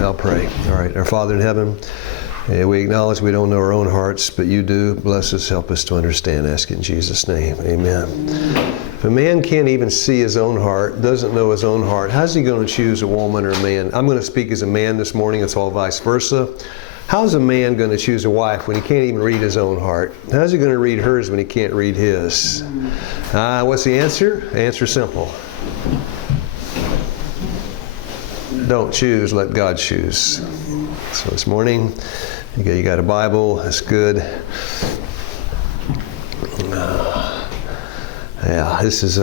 I'll pray. All right. Our Father in heaven, we acknowledge we don't know our own hearts, but you do. Bless us, help us to understand. Ask it in Jesus' name. Amen. If a man can't even see his own heart, doesn't know his own heart, how's he going to choose a woman or a man? I'm going to speak as a man this morning. It's all vice versa. How's a man going to choose a wife when he can't even read his own heart? How's he going to read hers when he can't read his? What's the answer? The answer's simple. Don't choose, let God choose. So this morning, you got a Bible, that's good. This is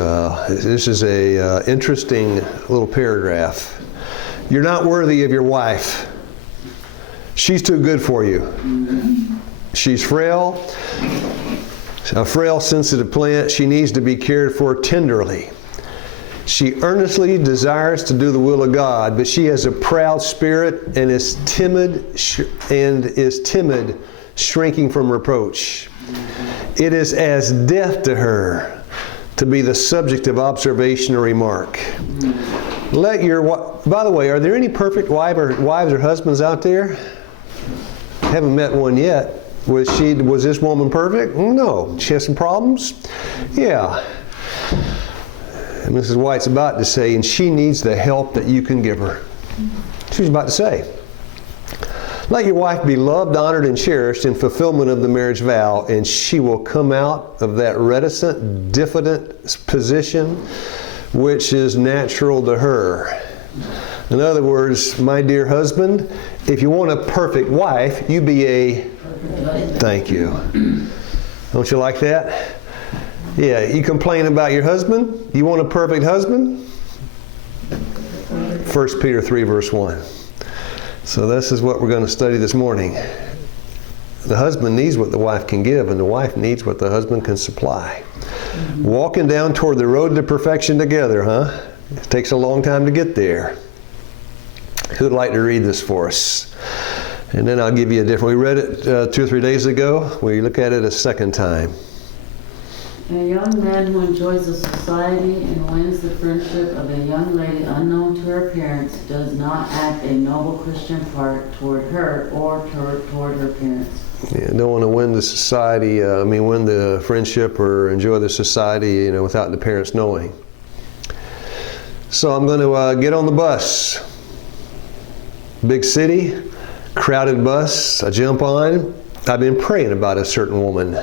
a interesting little paragraph. You're not worthy of your wife. She's too good for you. She's frail, a frail, sensitive plant. She needs to be cared for tenderly. She earnestly desires to do the will of God, but she has a proud spirit and is timid, shrinking from reproach. It is as death to her to be the subject of observation or remark. By the way, are there any perfect wives or husbands out there? Haven't met one yet. Was this woman perfect? No. She has some problems? Yeah. And Mrs. White's about to say, and she needs the help that you can give her. She's about to say, let your wife be loved, honored, and cherished in fulfillment of the marriage vow, and she will come out of that reticent, diffident position which is natural to her. In other words, my dear husband, if you want a perfect wife, you be a... Thank you. Don't you like that? Yeah, you complain about your husband? You want a perfect husband? 1 Peter 3, verse 1. So this is what we're going to study this morning. The husband needs what the wife can give, and the wife needs what the husband can supply. Walking down toward the road to perfection together, huh? It takes a long time to get there. Who'd like to read this for us? And then I'll give you a different... We read it 2 or 3 days ago. We look at it a second time. A young man who enjoys the society and wins the friendship of a young lady unknown to her parents does not act a noble Christian part toward her or toward her parents. Yeah, don't want to win the society, win the friendship or enjoy the society, without the parents knowing. So I'm going to get on the bus. Big city, crowded bus. I jump on. I've been praying about a certain woman.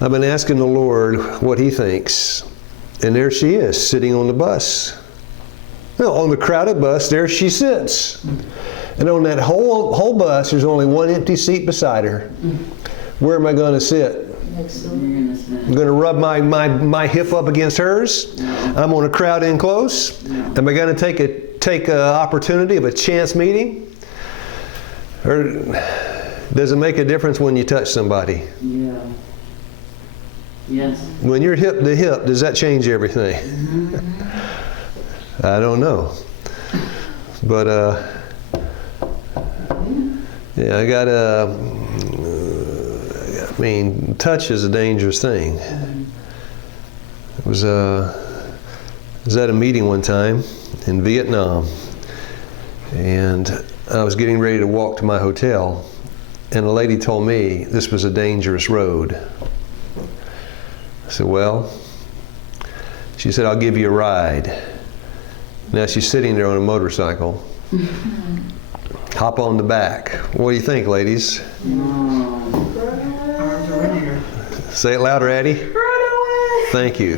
I've been asking the Lord what He thinks. And there she is, sitting on the bus. No, on the crowded bus, there she sits. And on that whole bus, there's only one empty seat beside her. Where am I going to sit? I'm going to rub my hip up against hers? No. I'm going to crowd in close? No. Am I going to take an opportunity of a chance meeting? Or does it make a difference when you touch somebody? Yeah. Yes. When you're hip to hip, does that change everything? I don't know. But, I got touch is a dangerous thing. I was at a meeting one time in Vietnam, and I was getting ready to walk to my hotel, and a lady told me this was a dangerous road. I said, well, she said, I'll give you a ride. Now she's sitting there on a motorcycle. Hop on the back. What do you think, ladies? Say it louder, Addie. Run away! Thank you.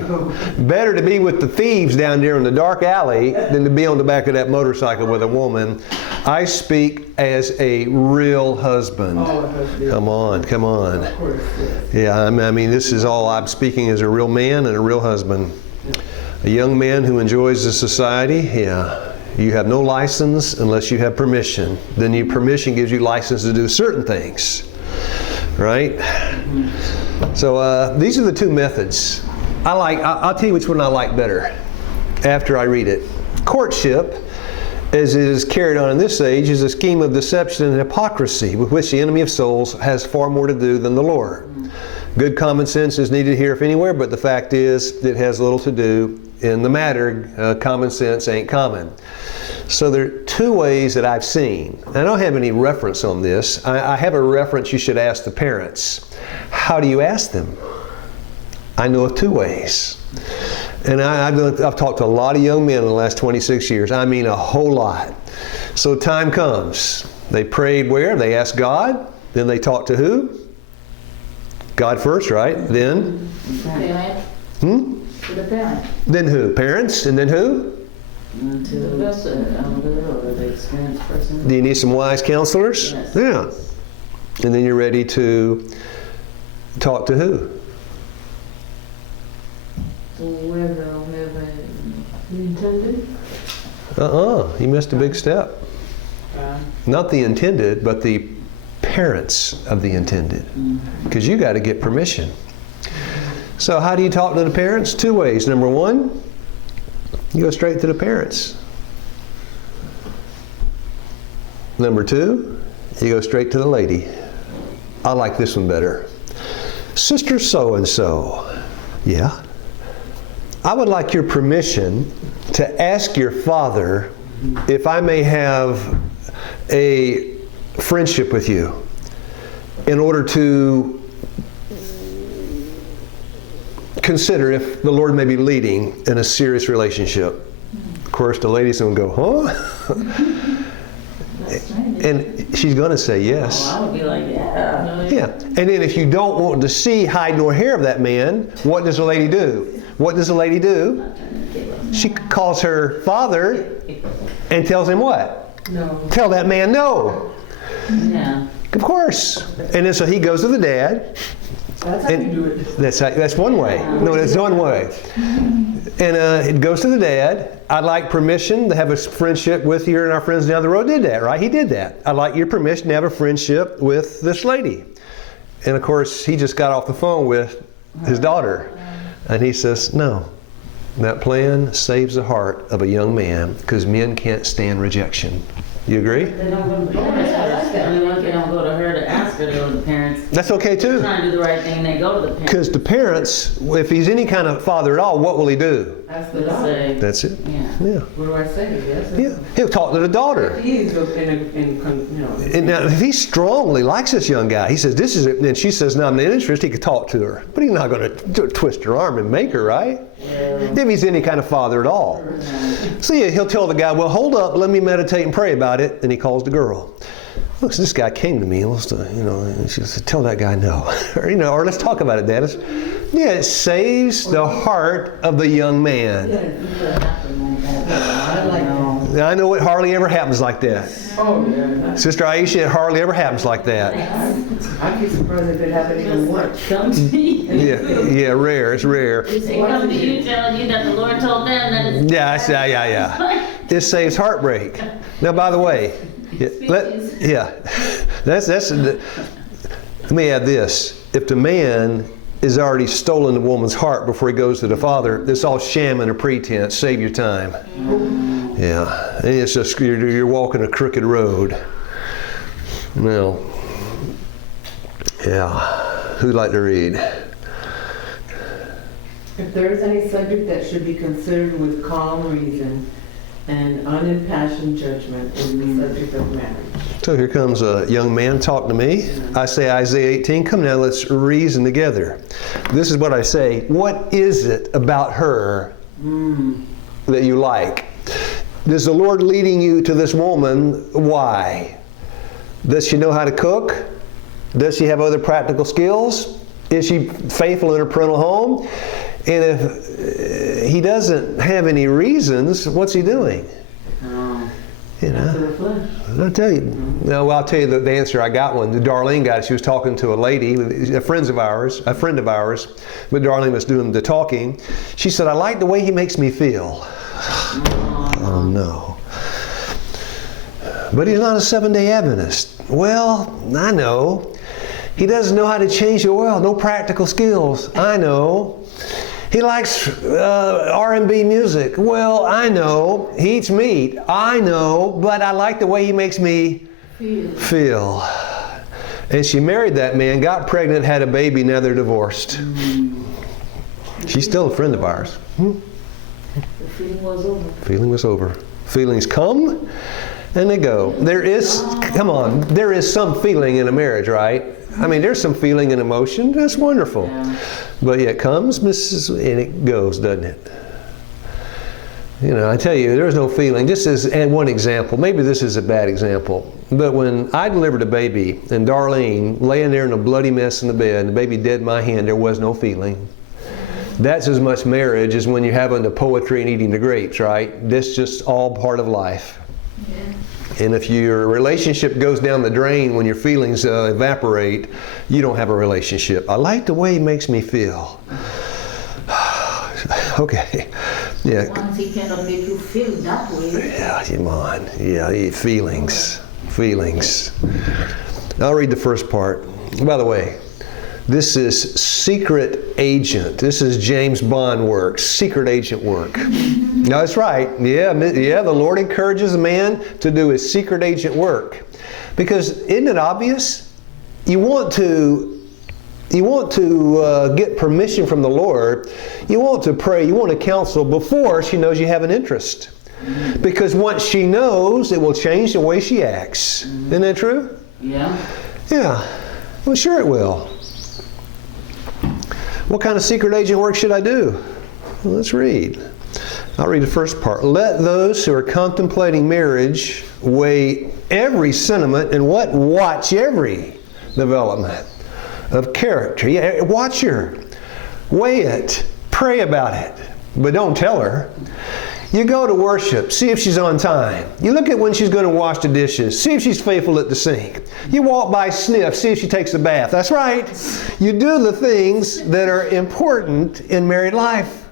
Better to be with the thieves down there in the dark alley than to be on the back of that motorcycle with a woman. I speak as a real husband. Come on. Yeah, this is all I'm speaking as a real man and a real husband. A young man who enjoys the society, yeah. You have no license unless you have permission. Then your permission gives you license to do certain things. Right? So these are the two methods. I'll tell you which one I like better after I read it. Courtship, as it is carried on in this age, is a scheme of deception and hypocrisy with which the enemy of souls has far more to do than the Lord. Good common sense is needed here if anywhere, but the fact is it has little to do in the matter. Common sense ain't common. So there are two ways that I've seen. I don't have any reference on this. I have a reference you should ask the parents. How do you ask them? I know of two ways. And I've talked to a lot of young men in the last 26 years. I mean a whole lot. So time comes. They prayed where? They asked God. Then they talked to who? God first, right? Then? Parent. To the parent. Then who? Parents? And then who? To the elder or the experienced person. Do you need some wise counselors? Yes. Yeah. And then you're ready to talk to who? Whoever intended. You missed a big step. Not the intended, but the parents of the intended. Because you got to get permission. So how do you talk to the parents? Two ways. Number one, you go straight to the parents. Number two, you go straight to the lady. I like this one better. Sister so-and-so. Yeah? I would like your permission to ask your father if I may have a friendship with you in order to consider if the Lord may be leading in a serious relationship. Of course, the lady's going to go, huh? And she's going to say yes. I would be like, yeah. Yeah. And then if you don't want to see hide nor hair of that man, what does the lady do? What does the lady do? She calls her father and tells him what? No. Tell that man no. Yeah. Of course. And then so he goes to the dad. That's how you do it. That's one way. No, that's one way. And it goes to the dad. I'd like permission to have a friendship with you, and our friends down the road did that, right? He did that. I'd like your permission to have a friendship with this lady. And of course, he just got off the phone with his daughter. And he says, no. That plan saves the heart of a young man because men can't stand rejection. You agree? They don't go to the parents first. I mean, they don't go to her to ask her to go to the parents. That's okay too. They're trying to do the right thing, they go to the parents. Because the parents, if he's any kind of father at all, what will he do? Ask the Let's daughter. say, That's it. yeah. Yeah. What do I say? Yes. Yeah. He'll talk to the daughter. He's And now, if he strongly likes this young guy, he says, this is it. And she says, no, I'm not interested. He could talk to her. But he's not going to twist her arm and make her, right? If he's any kind of father at all. So yeah, he'll tell the guy, well, hold up, let me meditate and pray about it. And he calls the girl. Look, this guy came to me, and she said, tell that guy no. or let's talk about it, Dad. Yeah, it saves the heart of the young man. I like that. I know it hardly ever happens like that. Oh, yeah. Sister Aisha, it hardly ever happens like that. I'd be surprised if it happened even once. Come to you. Yeah, rare. It's rare. They come to you telling you that the Lord told them that it's Yeah. It saves heartbreak. Now, by the way, let me add this. If the man is already stolen the woman's heart before he goes to the father, it's all sham and a pretense. Save your time. Yeah. And it's just, you're walking a crooked road. Well, yeah. Who'd like to read? If there is any subject that should be considered with calm reason and unimpassioned judgment is the subject of marriage. So here comes a young man talking to me. I say Isaiah 18, come now, let's reason together. This is what I say. What is it about her that you like? Is the Lord leading you to this woman? Why? Does she know how to cook? Does she have other practical skills? Is she faithful in her parental home? And if he doesn't have any reasons, what's he doing? I'll tell you. No, I'll tell you the answer. I got one. Darlene got it. She was talking to a lady, a friend of ours, but Darlene was doing the talking. She said, I like the way he makes me feel. Oh, no. But he's not a Seventh-day Adventist. Well, I know. He doesn't know how to change the oil. No practical skills. I know. He likes R&B music. Well, I know. He eats meat. I know. But I like the way he makes me feel. And she married that man, got pregnant, had a baby, now they're divorced. She's still a friend of ours. The feeling was over. Feeling was over. Feelings come and they go. There is some feeling in a marriage, right? I mean, there's some feeling and emotion. That's wonderful. Yeah. But it comes, and it goes, doesn't it? You know, I tell you, there's no feeling. Just as one example, maybe this is a bad example, but when I delivered a baby and Darlene laying there in a bloody mess in the bed, and the baby dead in my hand, there was no feeling. That's as much marriage as when you're having the poetry and eating the grapes, right? That's just all part of life. Yeah. And if your relationship goes down the drain when your feelings evaporate, you don't have a relationship. I like the way he makes me feel. Okay. Yeah. Once he cannot make you feel that way. Yeah, come on. Yeah, feelings. Feelings. I'll read the first part. By the way, this is secret agent. This is James Bond work, secret agent work. No, that's right. Yeah, the Lord encourages a man to do his secret agent work. Because isn't it obvious? You want to get permission from the Lord. You want to pray. You want to counsel before she knows you have an interest. Because once she knows, it will change the way she acts. Isn't that true? Yeah. Yeah. Well, sure it will. What kind of secret agent work should I do? Well, let's read. I'll read the first part. Let those who are contemplating marriage weigh every sentiment and watch every development of character. Yeah, watch her. Weigh it. Pray about it. But don't tell her. You go to worship. See if she's on time. You look at when she's going to wash the dishes. See if she's faithful at the sink. You walk by, sniff. See if she takes a bath. That's right. You do the things that are important in married life.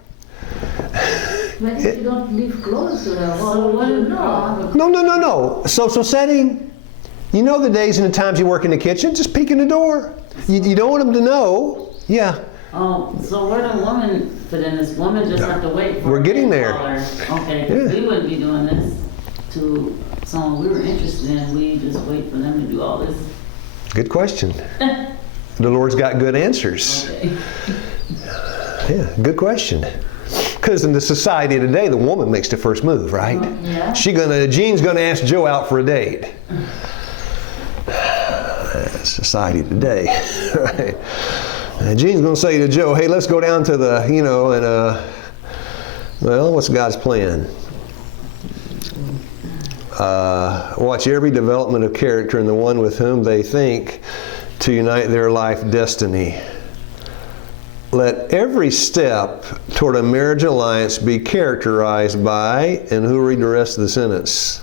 But if you don't live close to her, So what do you know? No. Social setting. You know the days and the times you work in the kitchen. Just peek in the door. You don't want them to know. Yeah. Oh, so where do women fit in this? Women just have to wait for We're getting there. Okay, 'cause we wouldn't be doing this to someone we were interested in. We just wait for them to do all this. Good question. The Lord's got good answers. Okay. Yeah, good question. Because in the society today, the woman makes the first move, right? Yeah. Jean's gonna ask Joe out for a date. Society today, right? Jean's going to say to Joe, hey, let's go down to the, well, what's God's plan? Watch every development of character in the one with whom they think to unite their life destiny. Let every step toward a marriage alliance be characterized by, and who read the rest of the sentence?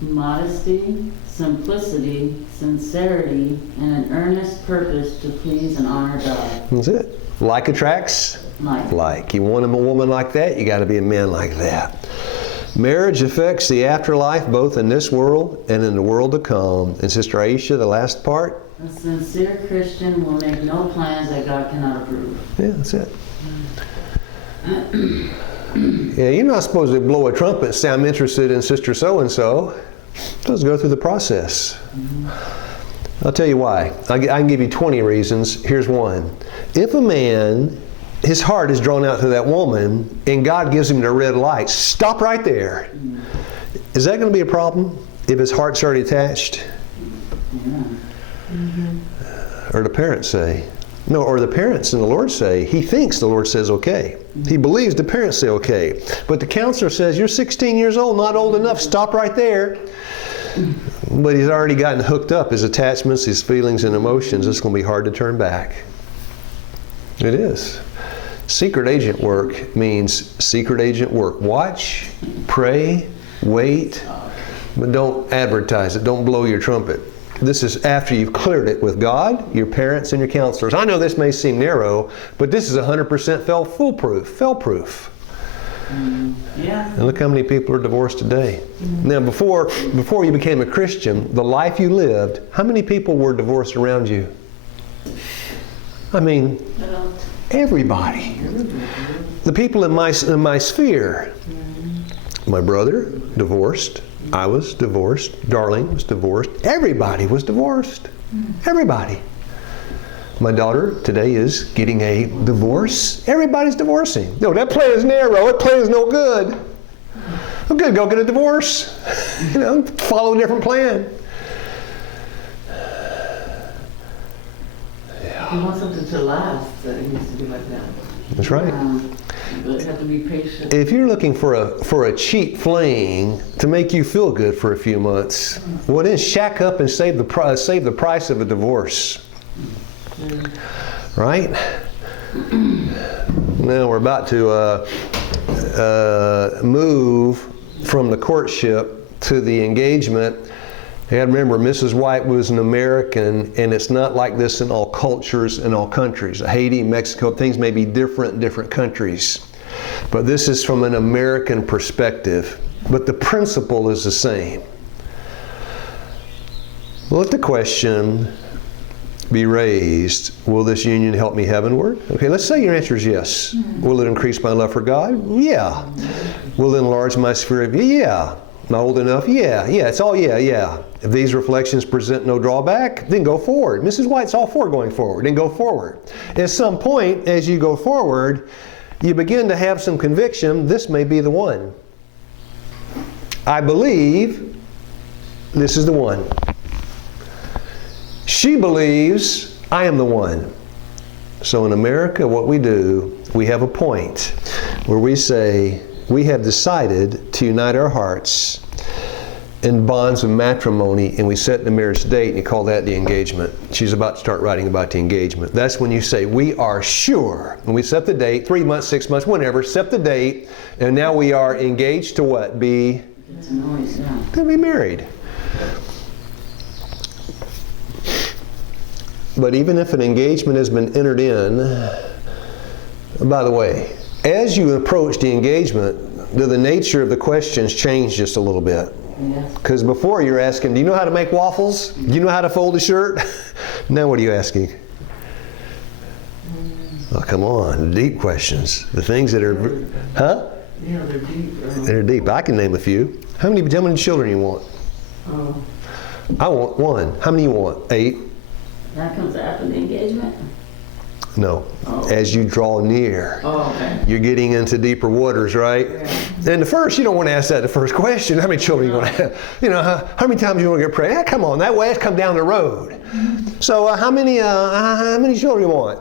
Modesty, simplicity, sincerity, and an earnest purpose to please and honor God. That's it. Like attracts like. You want a woman like that, you got to be a man like that. Marriage affects the afterlife both in this world and in the world to come. And Sister Aisha, the last part? A sincere Christian will make no plans that God cannot approve. Yeah, that's it. Yeah, you're not supposed to blow a trumpet and say, I'm interested in Sister so-and-so. Let's go through the process. I'll tell you why. I can give you 20 reasons. Here's one. If a man, his heart is drawn out to that woman, and God gives him the red light, stop right there. Is that going to be a problem if his heart's already attached? Yeah. Or the parents say. No, or the parents and the Lord say, he thinks the Lord says okay. He believes the parents say okay. But the counselor says, you're 16 years old, not old enough, stop right there. But he's already gotten hooked up, his attachments, his feelings and emotions. It's going to be hard to turn back. It is. Secret agent work means secret agent work. Watch, pray, wait, but don't advertise it. Don't blow your trumpet. This is after you've cleared it with God, your parents, and your counselors. I know this may seem narrow, but this is 100% fail-proof. Yeah. And look how many people are divorced today. Now, before you became a Christian, the life you lived, how many people were divorced around you? I mean, everybody. The people in my sphere. My brother, divorced. I was divorced. Darlene was divorced. Everybody was divorced. Everybody. My daughter today is getting a divorce. Everybody's divorcing. No, that plan is narrow. That plan is no good. Well, good, go get a divorce. Follow a different plan. If you want something to last, it needs to be like that. That's right. But you have to be patient. If you're looking for a cheap fling to make you feel good for a few months, well then shack up and save the price of a divorce. Right? Now we're about to move from the courtship to the engagement. You got to remember, Mrs. White was an American, and it's not like this in all cultures and all countries. Haiti, Mexico, things may be different in different countries. But this is from an American perspective. But the principle is the same. Let the question be raised, will this union help me heavenward? Okay, let's say your answer is yes. Will it increase my love for God? Yeah. Will it enlarge my sphere of view? Yeah. Not old enough? Yeah. It's all yeah. If these reflections present no drawback, then go forward. Mrs. White's all for going forward, then go forward. At some point, as you go forward, you begin to have some conviction, this may be the one. I believe this is the one. She believes I am the one. So in America, what we do, we have a point where we say, we have decided to unite our hearts in bonds of matrimony, and we set the marriage date, and you call that the engagement. She's about to start writing about the engagement. That's when you say, we are sure. When we set the date, 3 months, 6 months, whenever, set the date, and now we are engaged to what? To be married. But even if an engagement has been entered in, by the way, as you approach the engagement, do the nature of the questions change just a little bit? Because before you're asking, do you know how to make waffles? Do you know how to fold a shirt? Now what are you asking? Oh, come on, deep questions. The things that are, huh? Yeah, they're deep. They're deep. I can name a few. How many children do you want? I want 1. How many do you want? 8? That comes after the engagement? No. As you draw near, you're getting into deeper waters, right? Yeah. And the first, you don't want to ask that the first question. How many children are you going to have? How many times you want to get pregnant? Come on, that way it's come down the road. So how many children do you want?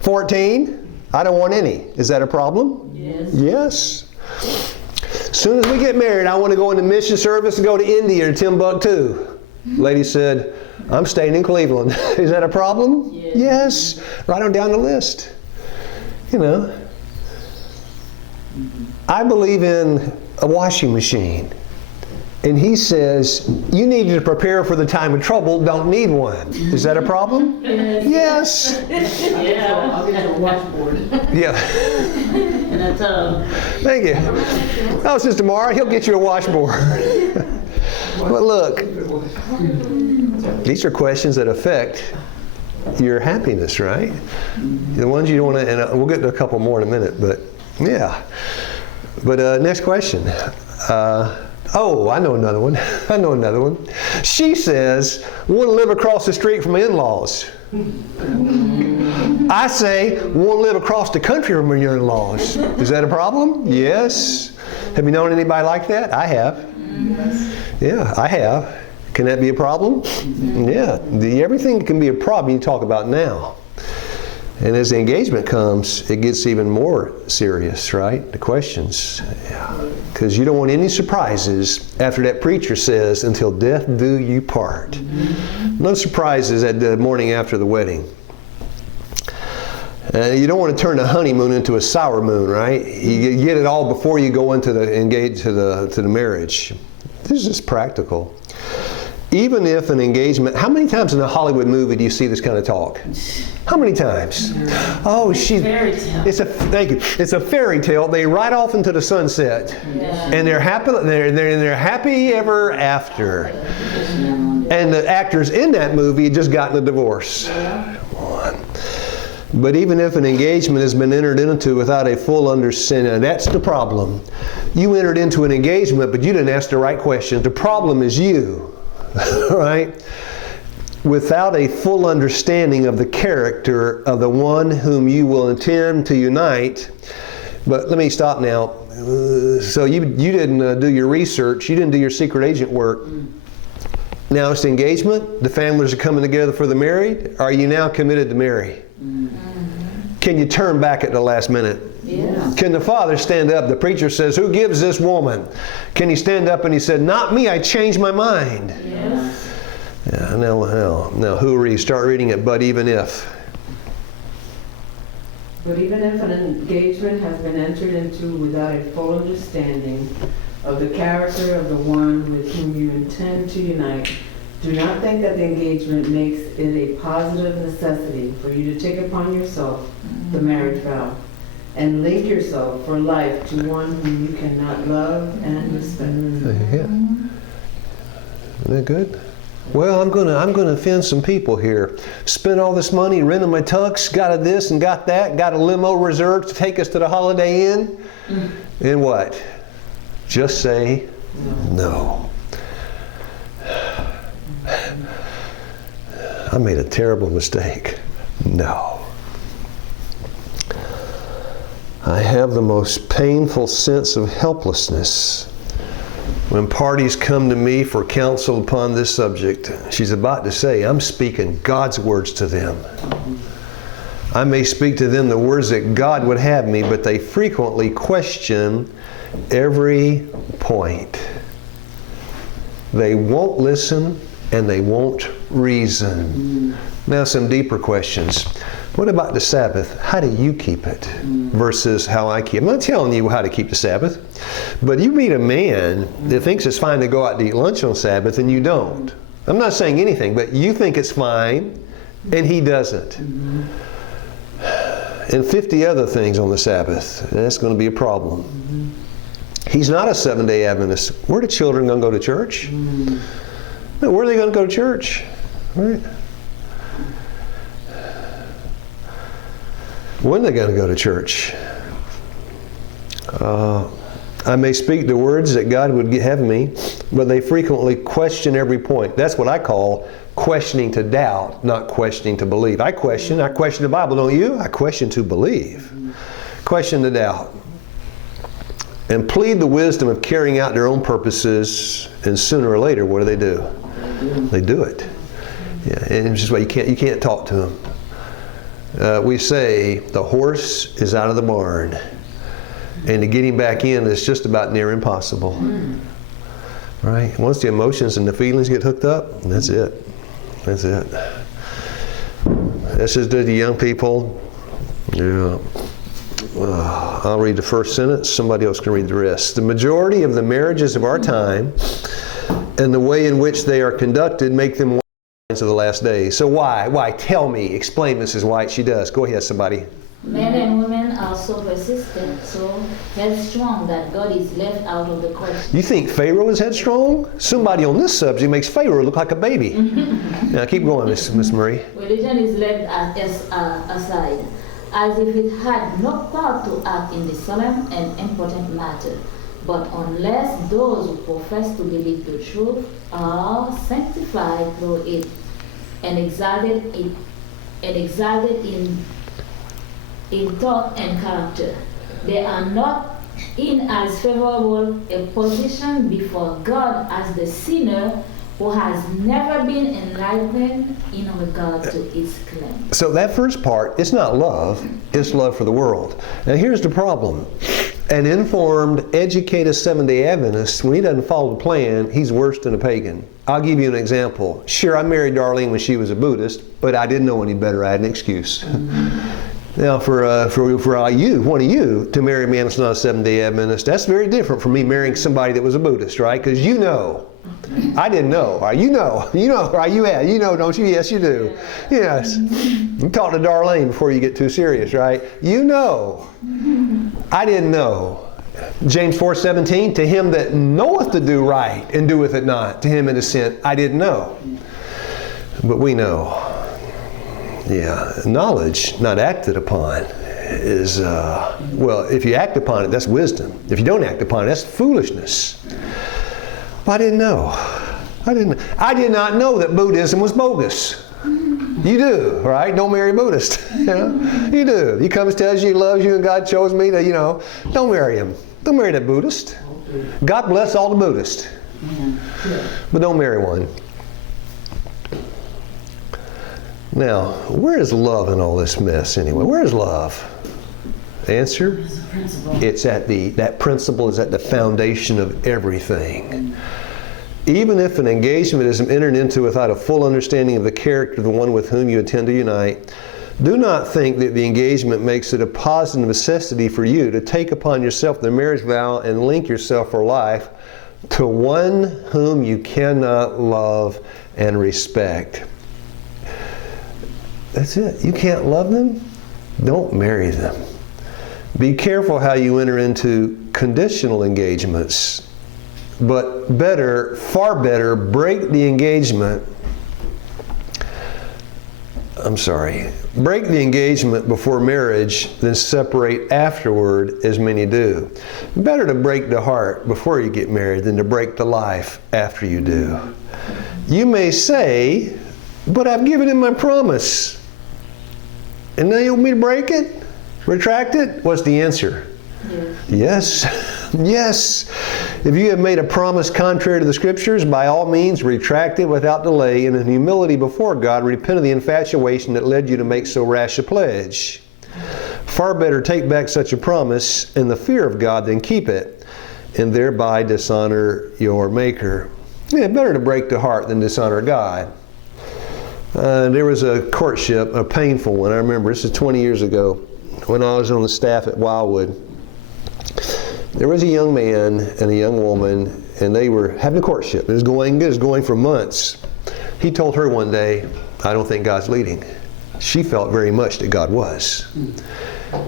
14? I don't want any. Is that a problem? Yes. As soon as we get married, I want to go into mission service and go to India or Timbuktu. Lady said, I'm staying in Cleveland. Is that a problem? Yes. Write them down the list. I believe in a washing machine. And he says, you need to prepare for the time of trouble, don't need one. Is that a problem? Yes. Yeah. I'll get you a washboard. Yeah. And a tub. Thank you. Oh, Sister Mara, he'll get you a washboard. But look, these are questions that affect your happiness, right? The ones you don't want to, and we'll get to a couple more in a minute, but yeah. But next question. I know another one. She says, want to live across the street from my in-laws. I say, want to live across the country from your in-laws. Is that a problem? Yes. Have you known anybody like that? I have. Yeah, I have. Can that be a problem? Yeah. Everything can be a problem you talk about now. And as the engagement comes, it gets even more serious, right? The questions. Yeah. Because you don't want any surprises after that preacher says, until death do you part. No surprises at the morning after the wedding. You don't want to turn the honeymoon into a sour moon, right? You get it all before you go into the marriage. This is just practical. Even if an engagement, how many times in a Hollywood movie do you see this kind of talk? How many times? Oh, Fairy tale. Thank you. It's a fairy tale. They ride off into the sunset, and they're happy. They're happy ever after. And the actors in that movie had just gotten a divorce. But even if an engagement has been entered into without a full understanding, that's the problem. You entered into an engagement, but you didn't ask the right questions. The problem is you. Right? Without a full understanding of the character of the one whom you will intend to unite. But let me stop now. So you didn't do your research. You didn't do your secret agent work. Now it's the engagement. The families are coming together for the married. Are you now committed to marry? Can you turn back at the last minute? Yeah. Can the father stand up? The preacher says, who gives this woman? Can he stand up and he said, not me, I changed my mind. Yes. Yeah, now who reads? Start reading it, but even if. But even if an engagement has been entered into without a full understanding of the character of the one with whom you intend to unite, do not think that the engagement makes it a positive necessity for you to take upon yourself the marriage vow and link yourself for life to one whom you cannot love and respect. Yeah. Isn't that good? Well, I'm gonna offend some people here. Spent all this money renting my tux, got a this and got that, got a limo reserved to take us to the Holiday Inn. And what? Just say no. I made a terrible mistake. No. I have the most painful sense of helplessness when parties come to me for counsel upon this subject. She's about to say, I'm speaking God's words to them. I may speak to them the words that God would have me, but they frequently question every point. They won't listen and they won't reason. Now some deeper questions. What about the Sabbath? How do you keep it versus how I keep it? I'm not telling you how to keep the Sabbath, but you meet a man that thinks it's fine to go out to eat lunch on Sabbath and you don't. I'm not saying anything, but you think it's fine and he doesn't. And 50 other things on the Sabbath. That's going to be a problem. He's not a Seventh-day Adventist. Where are the children going to go to church? No, where are they going to go to church? Right? When are they going to go to church? I may speak the words that God would have me, but they frequently question every point. That's what I call questioning to doubt, not questioning to believe. I question the Bible, don't you? I question to believe. Question to doubt. And plead the wisdom of carrying out their own purposes, and sooner or later, what do? They do it. Yeah, and it's just why you can't talk to them. We say the horse is out of the barn, and to get him back in is just about near impossible. Right? Once the emotions and the feelings get hooked up, that's it. That's it. This is to the young people. Yeah. I'll read the first sentence. Somebody else can read the rest. The majority of the marriages of our time and the way in which they are conducted make them signs of the last days. So why? Why? Tell me. Explain, Mrs. White. She does. Go ahead, somebody. Men and women are so persistent, so headstrong that God is left out of the question. You think Pharaoh is headstrong? Somebody on this subject makes Pharaoh look like a baby. Now keep going, Miss Marie. Religion is left aside, as if it had no power to act in the solemn and important matter. But unless those who profess to believe the truth are sanctified through it and exalted in thought and character, they are not in as favorable a position before God as the sinner who has never been enlightened in regard to his claim. So that first part, it's not love, it's love for the world. Now here's the problem. An informed, educated Seventh-day Adventist, when he doesn't follow the plan, he's worse than a pagan. I'll give you an example. Sure, I married Darlene when she was a Buddhist, but I didn't know any better. I had an excuse. Now, for you, one of you, to marry a man that's not a Seventh-day Adventist, that's very different from me marrying somebody that was a Buddhist, right? Because you know. I didn't know. Or you know, right? You know, don't you? Yes, you do. Yes. You talk to Darlene before you get too serious, right? You know. I didn't know. James 4:17, to him that knoweth to do right and doeth it not, to him it is sent. I didn't know. But we know. Yeah, knowledge not acted upon is, well, if you act upon it, that's wisdom. If you don't act upon it, that's foolishness. Well, I didn't know. I did not know that Buddhism was bogus. You do, right? Don't marry a Buddhist. You know? You do. He comes, tells you he loves you and God chose me to, don't marry him. Don't marry that Buddhist. God bless all the Buddhists. But don't marry one. Now, where is love in all this mess anyway? Where is love? Answer? It's a principle. It's that principle is at the foundation of everything. Even if an engagement is entered into without a full understanding of the character of the one with whom you intend to unite, do not think that the engagement makes it a positive necessity for you to take upon yourself the marriage vow and link yourself for life to one whom you cannot love and respect. That's it. You can't love them? Don't marry them. Be careful how you enter into conditional engagements. But better, far better, break the engagement. Break the engagement before marriage than separate afterward, as many do. Better to break the heart before you get married than to break the life after you do. You may say, but I've given him my promise. And now you want me to break it? Retract it? What's the answer? Yes. Yes. If you have made a promise contrary to the Scriptures, by all means retract it without delay, and in humility before God, repent of the infatuation that led you to make so rash a pledge. Far better take back such a promise in the fear of God than keep it, and thereby dishonor your Maker. Yeah, better to break the heart than dishonor God. There was a courtship, a painful one. I remember, this is 20 years ago, when I was on the staff at Wildwood. There was a young man and a young woman, and they were having a courtship. It was going for months. He told her one day, I don't think God's leading. She felt very much that God was.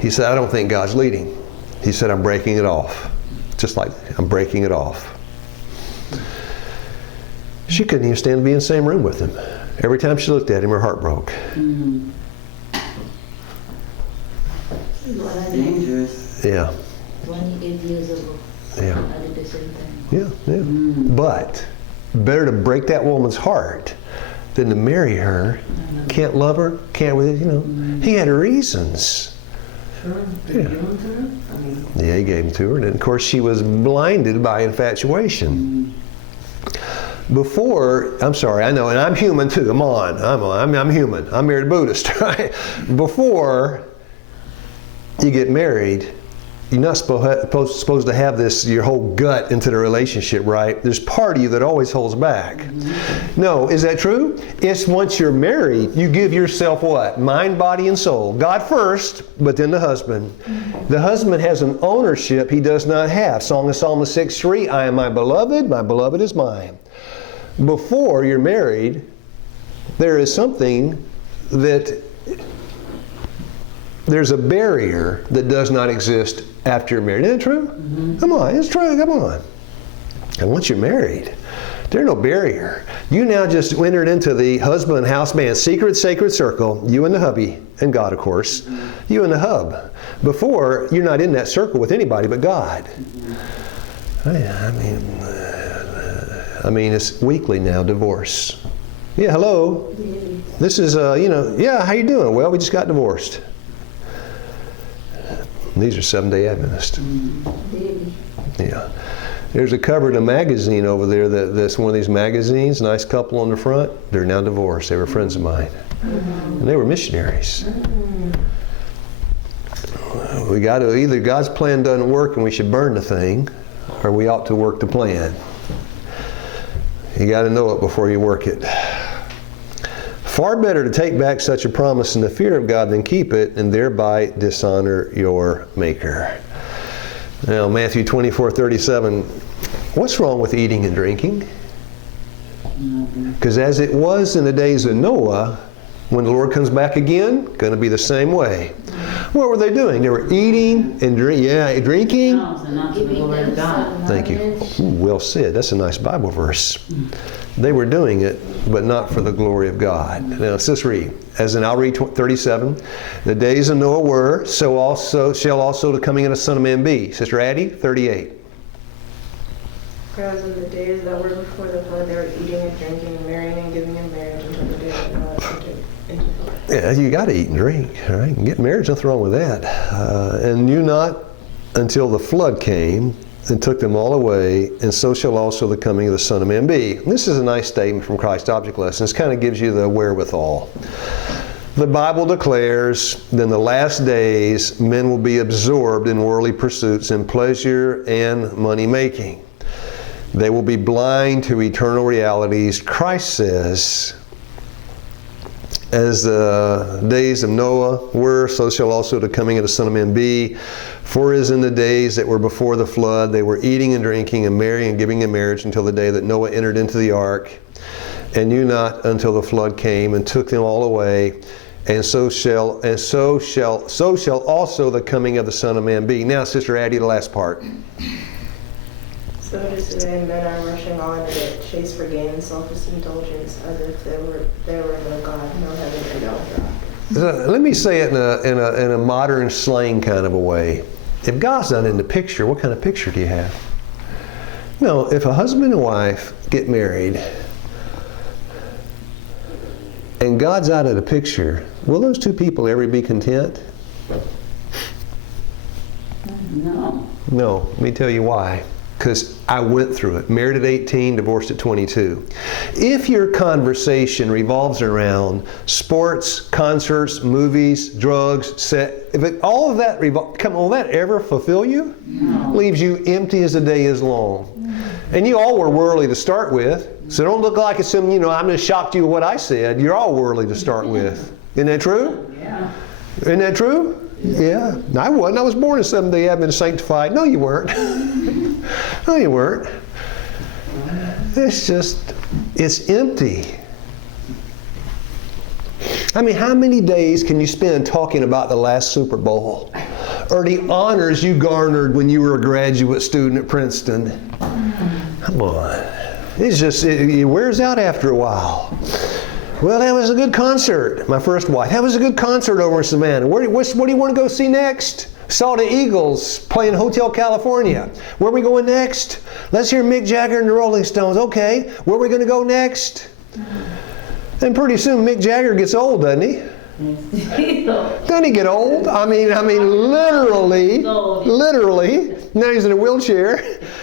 He said, I don't think God's leading. He said, I'm breaking it off. Just like, I'm breaking it off. She couldn't even stand to be in the same room with him. Every time she looked at him, her heart broke. Dangerous. Yeah. 28 years ago, Yeah. I did the same thing. Yeah. But better to break that woman's heart than to marry her. Can't love her, He had reasons. Sure. Did you give them to her? Yeah, he gave them to her. And of course, she was blinded by infatuation. Before, I'm sorry, I know, and I'm human too. I'm human. I'm married a Buddhist, right? Before you get married, you're not supposed to have this, your whole gut into the relationship, right? There's part of you that always holds back. No, is that true? It's once you're married, you give yourself what? Mind, body, and soul. God first, but then the husband. The husband has an ownership he does not have. Song of Psalms 6:3, I am my beloved is mine. Before you're married, there is something that there's a barrier that does not exist after you're married. Isn't it true? Come on, it's true. Come on. And once you're married, there's no barrier. You now just entered into the husband and house man secret, sacred circle. You and the hubby, and God, of course. You and the hub. Before, you're not in that circle with anybody but God. I mean, it's weekly now, divorce. Yeah, hello. This is, yeah, how you doing? Well, we just got divorced. These are Seventh-day Adventists. Yeah. There's a cover in a magazine over there that's one of these magazines, nice couple on the front. They're now divorced. They were friends of mine. And they were missionaries. We got to, either God's plan doesn't work and we should burn the thing, or we ought to work the plan. You got to know it before you work it. Far better to take back such a promise in the fear of God than keep it and thereby dishonor your Maker. Now, Matthew 24:37, what's wrong with eating and drinking? Because as it was in the days of Noah, when the Lord comes back again, going to be the same way. What were they doing? They were eating and drinking. Not to the glory of God. Thank you. Ooh, well said. That's a nice Bible verse. They were doing it, but not for the glory of God. Now, let's just read. I'll read 37. The days of Noah were, so also shall also the coming of the Son of Man be. Sister Addie, 38. Because in the days that were before the flood, they were eating and drinking and marrying and giving in marriage until the day of Noah entered into the flood. Yeah, you got to eat and drink, all right? And get married, nothing wrong with that. And knew not until the flood came and took them all away, and so shall also the coming of the Son of Man be. And this is a nice statement from Christ's Object Lesson. This kind of gives you the wherewithal. The Bible declares that in the last days men will be absorbed in worldly pursuits and pleasure and money making. They will be blind to eternal realities. Christ says, as the days of Noah were, so shall also the coming of the Son of Man be. For as in the days that were before the flood, they were eating and drinking and marrying and giving in marriage until the day that Noah entered into the ark, and knew not until the flood came and took them all away. And so shall also the coming of the Son of Man be. Now, Sister Addie, the last part. So it is today, men are rushing on in a chase for gain and selfish indulgence, as if there were no God, no heaven, and no God. Let me say it in a modern slang kind of a way. If God's not in the picture, what kind of picture do you have? No, if a husband and wife get married and God's out of the picture, will those two people ever be content? No. No. Let me tell you why. Because I went through it. Married at 18, divorced at 22. If your conversation revolves around sports, concerts, movies, drugs, all of that, will that ever fulfill you? No. Leaves you empty as the day is long. And you all were worldly to start with. So don't look like it's I'm going to shock you with what I said. You're all worldly to start with. Isn't that true? Yeah. Isn't that true? Yeah. I wasn't. I was born in Seventh-day Adventist sanctified. No, you weren't. No, you weren't. It's empty. I mean, how many days can you spend talking about the last Super Bowl? Or the honors you garnered when you were a graduate student at Princeton? Come on. It wears out after a while. Well, that was a good concert. My first wife. That was a good concert over in Savannah. What do you want to go see next? Saw the Eagles play in Hotel California. Where are we going next? Let's hear Mick Jagger and the Rolling Stones. Okay, where are we going to go next? And pretty soon Mick Jagger gets old, doesn't he? Doesn't he get old? I mean, literally. Now he's in a wheelchair.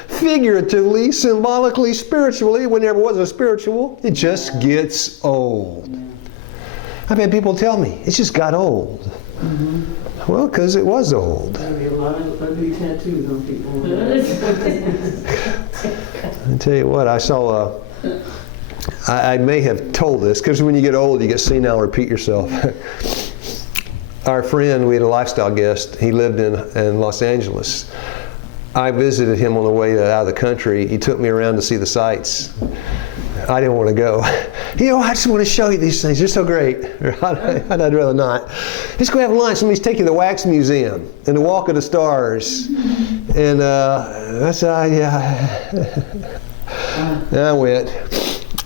Figuratively, symbolically, spiritually, when there was a spiritual, it just gets old. I've had people tell me, it just got old. Mm-hmm. Well, because it was old. There'll be a lot of ugly tattoos on people. I tell you what, I saw I may have told this, because when you get old, you get senile, repeat yourself. Our friend, we had a lifestyle guest, he lived in Los Angeles. I visited him on the way out of the country. He took me around to see the sights. I didn't want to go. I just want to show you these things. They're so great. I'd rather not. Let's go have lunch. Let me take you to the Wax Museum and the Walk of the Stars. And I said, yeah. And I went.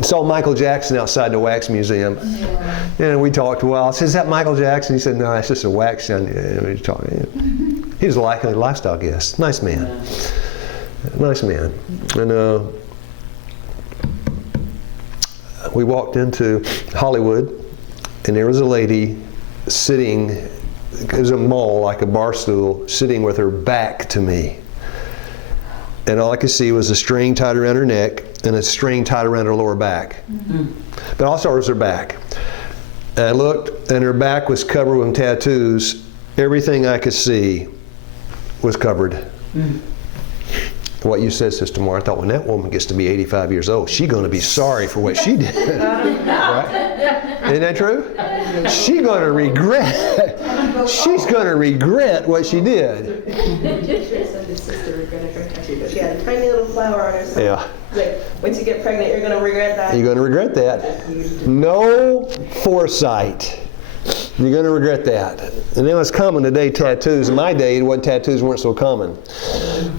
Saw Michael Jackson outside the Wax Museum. Yeah. And we talked a while. I said, is that Michael Jackson? He said, no, it's just a wax. And we were talking. He was a lifestyle guest. Nice man. Nice man. And we walked into Hollywood, and there was a lady sitting, it was a mall, like a bar stool, sitting with her back to me. And all I could see was a string tied around her neck and a string tied around her lower back. Mm-hmm. But all I saw was her back. And I looked, and her back was covered with tattoos. Everything I could see was covered. Mm-hmm. What you said, Sister Moore, I thought when that woman gets to be 85 years old, she's going to be sorry for what she did. Right? Isn't that true? She's going to regret. She's going to regret what she did. Sister regretted her tattoo, but she had a tiny little flower on her side. Yeah. Like, once you get pregnant, you're going to regret that. You're going to regret that. No foresight. You're going to regret that. And then it's common today, tattoos. In my day, tattoos weren't so common.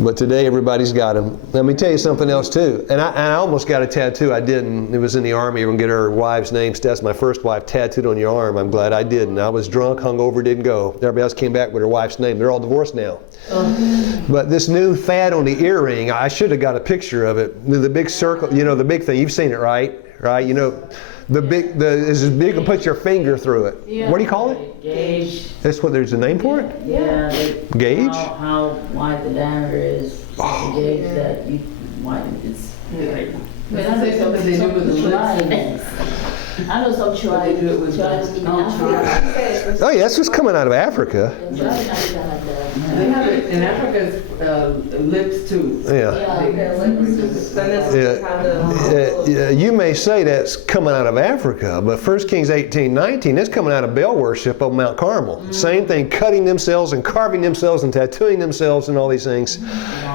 But today, everybody's got them. Let me tell you something else, too. And I almost got a tattoo. I didn't. It was in the Army. Everyone get her wife's name. That's my first wife, tattooed on your arm. I'm glad I didn't. I was drunk, hungover, didn't go. Everybody else came back with her wife's name. They're all divorced now. But this new fad on the earring, I should have got a picture of it. The big circle, the big thing. You've seen it, right? Right? is as big to put your finger through it. Yeah. What do you call it? Gauge. That's what there's a name for it? Yeah. Gauge? How wide the diameter is. Oh. The gauge that you wide it's. But I say something they do with the lips. I know some tribes, They do it with tribes in no, Africa. Oh, yeah, that's what's coming out of Africa. Tribes in Africa have that. They have it in Africa's Yeah. lips too. Yeah. Then this is how the You may say that's coming out of Africa, but 1 Kings 18:19, that's coming out of Baal worship on Mount Carmel. Same thing, cutting themselves and carving themselves and tattooing themselves and all these things.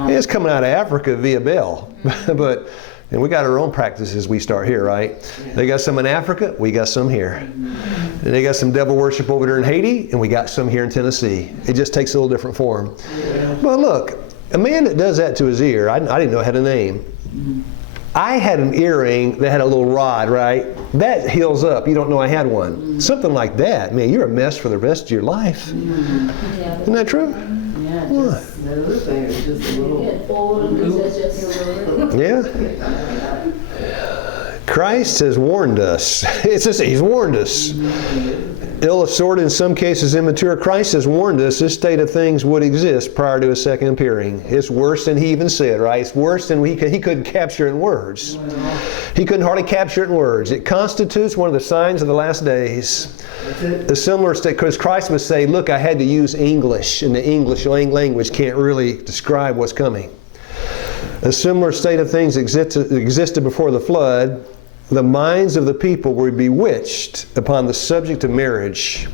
It's coming out of Africa via Baal. And we got our own practices we start here, right? They got some in Africa, we got some here. And they got some devil worship over there in Haiti, and we got some here in Tennessee. It just takes a little different form. But look, a man that does that to his ear, I didn't know it had a name. I had an earring that had a little rod, right? That heals up. You don't know I had one. Something like that, man, you're a mess for the rest of your life. Isn't that true? Yeah, What? The other thing is just a little. Get old, it's just Yeah. Christ has warned us. It's just, He's warned us. Ill assorted, in some cases immature, Christ has warned us this state of things would exist prior to His second appearing. It's worse than He even said, right? It's worse than He couldn't capture it in words. He couldn't hardly capture it in words. It constitutes one of the signs of the last days. A similar state, because Christ would say, look, I had to use English, and the English language can't really describe what's coming. A similar state of things existed before the flood. The minds of the people were bewitched upon the subject of marriage.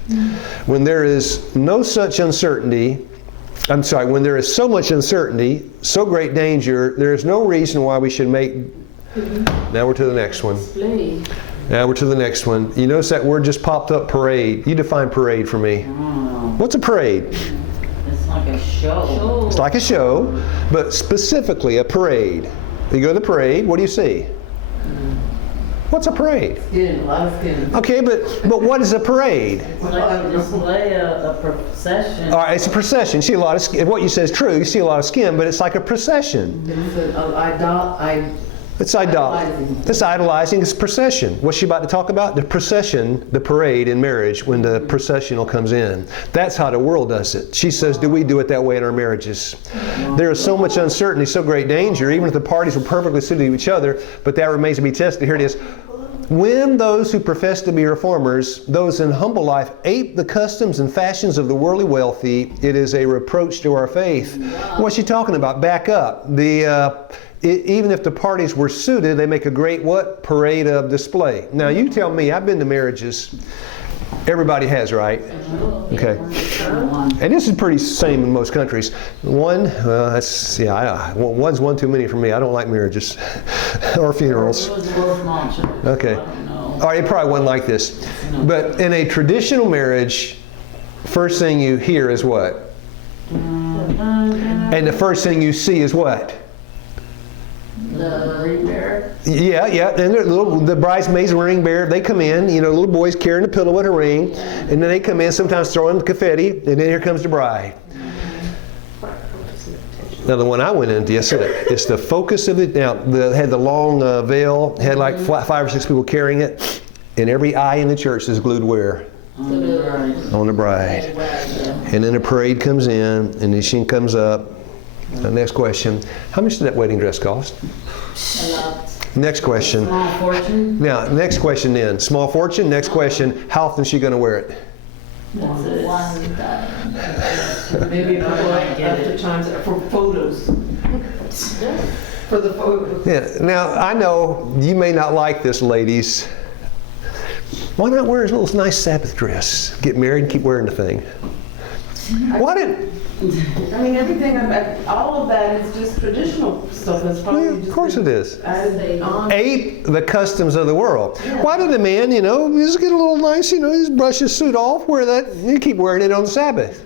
When there is no such uncertainty, when there is so much uncertainty, so great danger, there is no reason why we should make. Now we're to the next one. Now we're to the next one. You notice that word just popped up, parade. You define parade for me. What's a parade? It's like a show. It's like a show, but specifically a parade. You go to the parade, what do you see? What's a parade? Skin, a lot of skin. Okay, but what is a parade? It's like a display, a procession. All right, it's a procession. You see a lot of skin. What you say is true. You see a lot of skin, but it's like a procession. It's It's idolizing. It's procession. What's she about to talk about? The procession, the parade in marriage, when the processional comes in. That's how the world does it. She says, do we do it that way in our marriages? There is so much uncertainty, so great danger, even if the parties were perfectly suited to each other, but that remains to be tested. Here it is. When those who profess to be reformers, those in humble life, ape the customs and fashions of the worldly wealthy, it is a reproach to our faith. What's she talking about? Back up. Even if the parties were suited, they make a great what? Parade of display. Now you tell me, I've been to marriages. Everybody has, right? Okay. And this is pretty same in most countries. One's one too many for me. I don't like marriages or funerals. Okay. All right, it probably wasn't like this. But in a traditional marriage, first thing you hear is what? And the first thing you see is what? The ring bearer. Yeah, and the bridesmaids and ring bearer, they come in, little boys carrying a pillow with a ring, and then they come in, sometimes throwing confetti, and then here comes the bride. Now the one I went into, it's the focus of it. Now, had the long veil, had like 5 or 6 people carrying it, and every eye in the church is glued where? On the bride. And then the parade comes in, and then she comes up. Now, next question. How much did that wedding dress cost? a lot. Next question. Small fortune. Now, next question then. Small fortune. Next question. How often is she going to wear it? That's it. One time. Maybe a couple after times for photos. For the photos. Yeah. Now, I know you may not like this, ladies. Why not wear a little nice Sabbath dress? Get married and keep wearing the thing. Why did... I mean, everything, all of that is just traditional stuff. That's probably Well, of course it is. added on. Ape the customs of the world. Why did the man, just get a little nice, just brush his suit off, wear that, and keep wearing it on the Sabbath?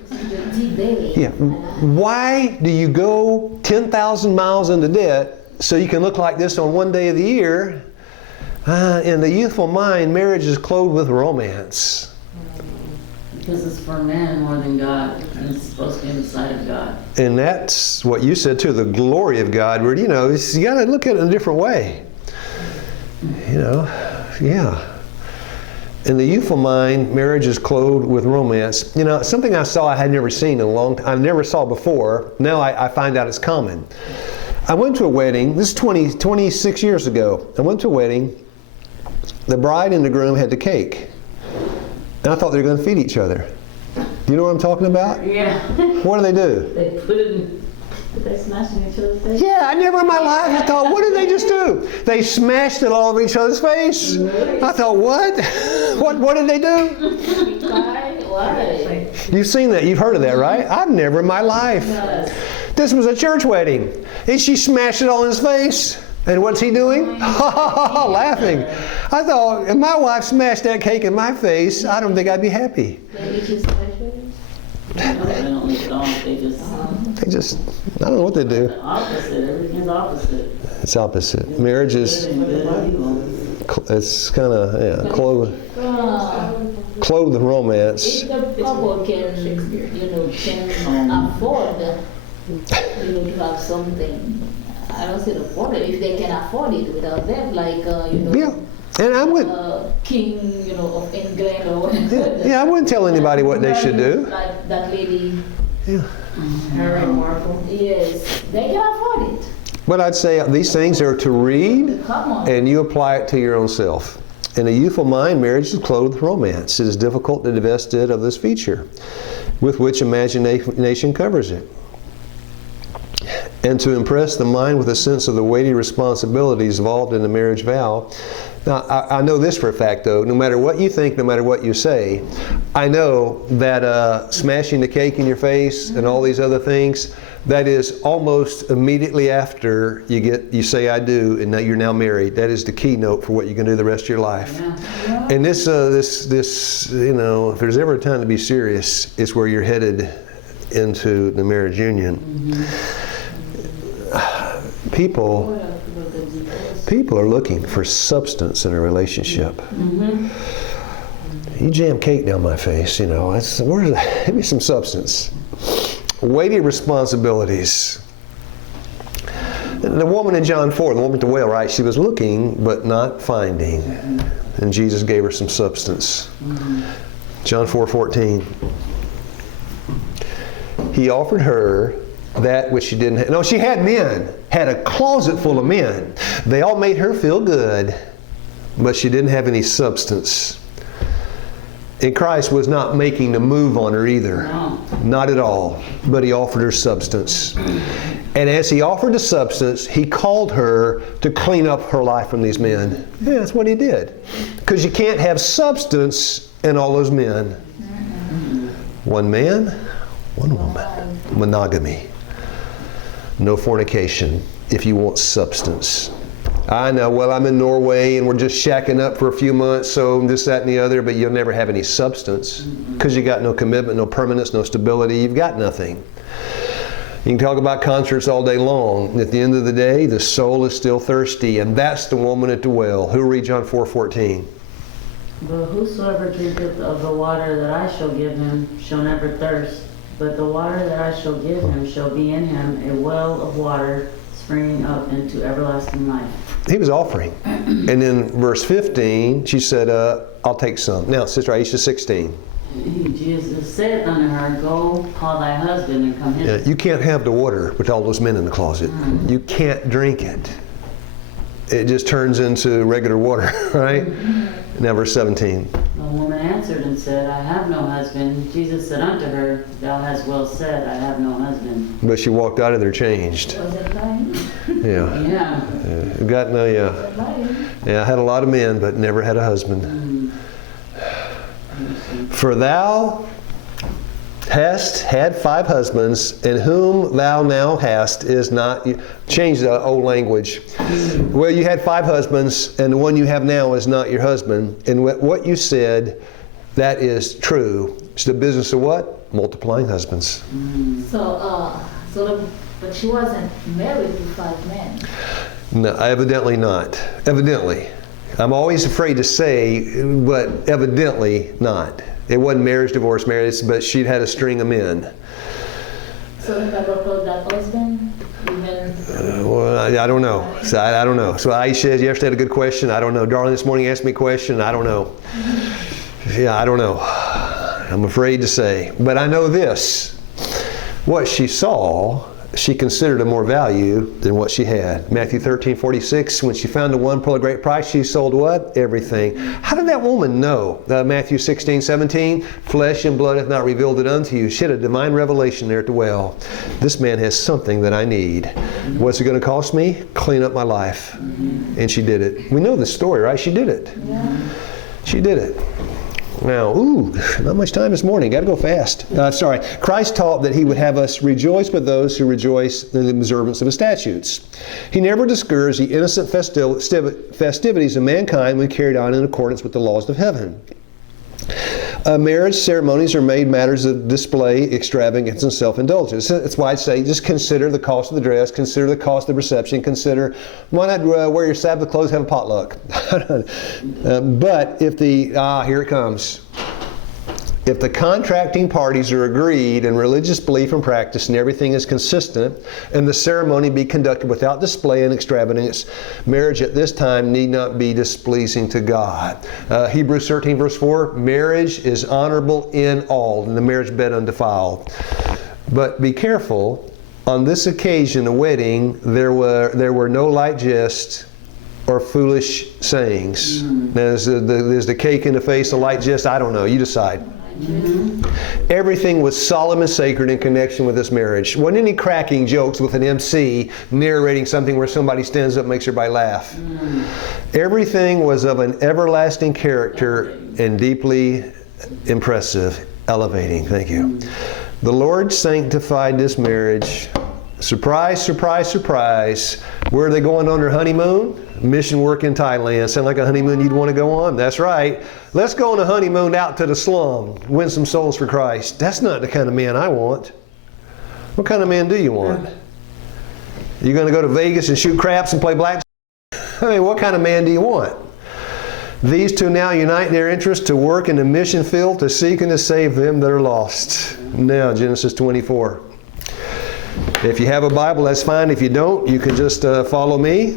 Yeah. Why do you go 10,000 miles into debt so you can look like this on one day of the year? In the youthful mind, marriage is clothed with romance. Because it's for man more than God, and it's supposed to be in the sight of God. And that's what you said too, the glory of God, where, you got to look at it in a different way. Yeah. In the youthful mind, marriage is clothed with romance. You know, something I saw I had never seen in a long time. I never saw before. Now I find out it's common. I went to a wedding. This is 26 years ago. I went to a wedding. The bride and the groom had the cake. And I thought they were going to feed each other. Do you know what I'm talking about? Yeah. What do? They put it in, did they smash in each other's face? Yeah, I never in my life, I thought, what did they just do? They smashed it all over each other's face. I thought, what? What did they do? Why? You've seen that, you've heard of that, right? I've never in my life. Yes. This was a church wedding. And she smashed it all in his face. And what's he doing? Laughing. I thought, if my wife smashed that cake in my face, I don't think I'd be happy. Maybe she's pleasure. No, they don't live long. They just, I don't know what they do. The opposite. Everything's opposite. It's opposite. Marriage is, Good and evil. it's kind of, yeah, clothed with romance. If the couple can afford, to have something. I don't say afford it. If they can afford it without that, like Yeah. And I wouldn't, king, of England or whatever. yeah, I wouldn't tell anybody what they should do. Like that lady. Yeah. Harry Markle. Yes, they can afford it. But I'd say these things are to read, Come on. and you apply it to your own self. In a youthful mind, marriage is clothed with romance. It is difficult to divest it of this feature, with which imagination covers it. And to impress the mind with a sense of the weighty responsibilities involved in the marriage vow. Now, I know this for a fact, though. No matter what you think, no matter what you say, I know that smashing the cake in your face and all these other things, that is almost immediately after you say I do, and that you're now married. That is the keynote for what you're going to do the rest of your life. Yeah. And this, if there's ever a time to be serious, it's where you're headed into the marriage union. People are looking for substance in a relationship. You jam cake down my face, where's that? Give me some substance. Weighty responsibilities. The woman in John 4, the woman at the well, right? She was looking but not finding. And Jesus gave her some substance. John 4:14. He offered her that which she didn't have. No, she had men, had a closet full of men. They all made her feel good, but she didn't have any substance. And Christ was not making a move on her either. No. Not at all. But he offered her substance. And as he offered the substance, he called her to clean up her life from these men. Yeah, that's what he did. Because you can't have substance in all those men. One man, one woman. Monogamy. No fornication if you want substance. I know, well, I'm in Norway and we're just shacking up for a few months, so this, that, and the other, but you'll never have any substance because you got no commitment, no permanence, no stability. You've got nothing. You can talk about concerts all day long. At the end of the day, the soul is still thirsty, and that's the woman at the well. Who read John 4:14? But whosoever drinketh of the water that I shall give him shall never thirst, but the water that I shall give him shall be in him a well of water springing up into everlasting life. He was offering. And in verse 15, she said, I'll take some. Now, Sister Aisha, 16. Jesus said unto her, Go, call thy husband and come hither. You can't have the water with all those men in the closet. You can't drink it. It just turns into regular water, right? Now, verse 17. The woman answered and said, I have no husband. Jesus said unto her, Thou hast well said, I have no husband. But she walked out of there changed. was it lying? Yeah. Yeah. Got no, yeah. Was it lying? Yeah, I had a lot of men, but never had a husband. For thou hast had 5 husbands, and whom thou now hast is not. Change the old language. Well, you had 5 husbands, and the one you have now is not your husband. And what you said, that is true. It's the business of what? Multiplying husbands. But she wasn't married to 5 men. No, evidently not. Evidently. I'm always afraid to say, but evidently not. It wasn't marriage, divorce, marriage, but she'd had a string of men. So if I propose that husband, even... Well, I don't know. So I don't know. So Aisha, you ever had a good question? I don't know. Darling this morning asked me a question. I don't know. Yeah, I don't know. I'm afraid to say. But I know this. What she saw, she considered of more value than what she had. Matthew 13:46, when she found the one pearl of great price, she sold what? Everything. How did that woman know? Matthew 16:17, flesh and blood hath not revealed it unto you. She had a divine revelation there at the well. This man has something that I need. What's it going to cost me? Clean up my life. And she did it. We know the story, right? She did it. Yeah. She did it. Now, not much time this morning. Got to go fast. Christ taught that he would have us rejoice with those who rejoice in the observance of his statutes. He never discouraged the innocent festivities of mankind when carried on in accordance with the laws of heaven. Marriage ceremonies are made matters of display, extravagance, and self-indulgence. That's why I say just consider the cost of the dress, consider the cost of the reception, consider why not wear your Sabbath clothes, have a potluck. But if here it comes. If the contracting parties are agreed in religious belief and practice and everything is consistent and the ceremony be conducted without display and extravagance, marriage at this time need not be displeasing to God. Hebrews 13 verse 4, marriage is honorable in all, and the marriage bed undefiled. But be careful, on this occasion, the wedding, there were no light jests or foolish sayings. Now, is the cake in the face a light jest? I don't know. You decide. Everything was solemn and sacred in connection with this marriage. Wasn't any cracking jokes with an MC narrating something where somebody stands up and makes everybody laugh. Everything was of an everlasting character and deeply impressive, elevating. Thank you. The Lord sanctified this marriage. Surprise, surprise, surprise. Where are they going on their honeymoon? Mission work in Thailand. Sound like a honeymoon you'd want to go on? That's right. Let's go on a honeymoon out to the slum. Win some souls for Christ. That's not the kind of man I want. What kind of man do you want? You going to go to Vegas and shoot craps and play black? I mean, what kind of man do you want? These two now unite their interest to work in the mission field to seek and to save them that are lost. Now, Genesis 24. If you have a Bible, that's fine. If you don't, you can just follow me.